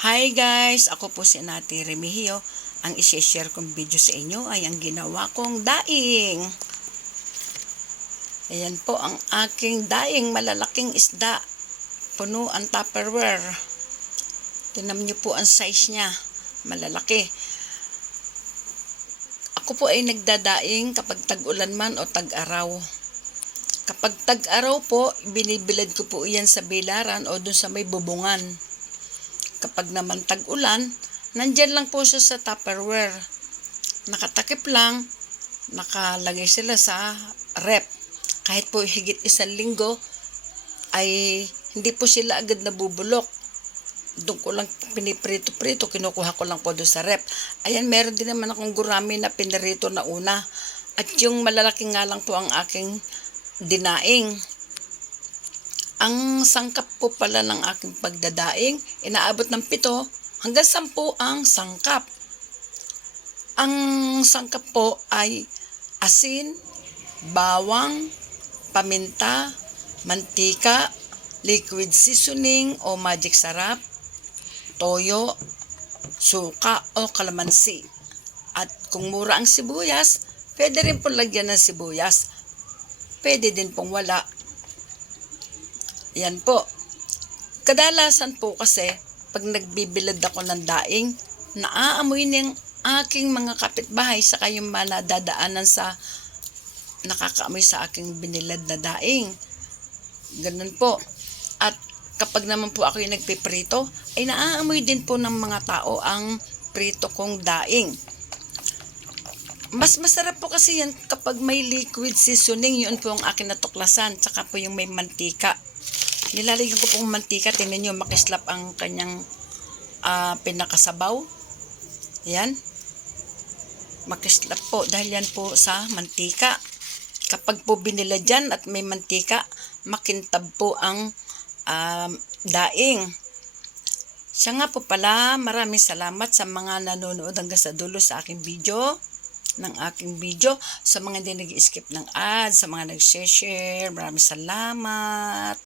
Hi guys! Ako po si Nati Remigio. Ang isi-share kong video sa inyo ay ang ginawa kong daing. Ayan po ang aking daing malalaking isda. Puno ang tupperware. Tinan niyo po ang size niya. Malalaki. Ako po ay nagdadaing kapag tag-ulan man o tag-araw. Kapag tag-araw po, binibilad ko po iyan sa bilaran o dun sa may bubungan. Kapag naman tag-ulan, nandyan lang po siya sa Tupperware. Nakatakip lang, nakalagay sila sa rep. Kahit po higit isang linggo, ay hindi po sila agad nabubulok. Doon ko lang piniprito-prito, kinukuha ko lang po doon sa rep. Ayan, meron din naman akong gurami na pinarito na una. At yung malalaki nga lang po ang aking dinaing. Ang sangkap po pala ng aking pagdadaing, inaabot ng pito hanggang sampu ang sangkap. Ang sangkap po ay asin, bawang, paminta, mantika, liquid seasoning o magic sarap, toyo, suka o kalamansi. At kung mura ang sibuyas, pwede rin po lagyan ng sibuyas. Pwede din pong wala. Yan po. Kadalasan po kasi, pag nagbibilad ako ng daing, naaamoy ng aking mga kapitbahay sa kayong manadadaanan sa nakakaamoy sa aking binilad na daing. Ganun po. At kapag naman po ako yung nagpiprito, ay naaamoy din po ng mga tao ang prito kong daing. Mas masarap po kasi yan kapag may liquid seasoning, yun po ang akin natuklasan, tsaka po yung may mantika. Nilalagyan ko pong mantika, tingnan nyo, makislap ang kanyang ah, pinakasabaw. Yan. Makislap po dahil yan po sa mantika. Kapag po binila dyan at may mantika, makintab po ang um, daing. Siya nga po pala, maraming salamat sa mga nanonood hanggang sa dulo sa aking video ng aking video sa mga hindi nag-skip ng ads, sa mga nag-share, maraming salamat.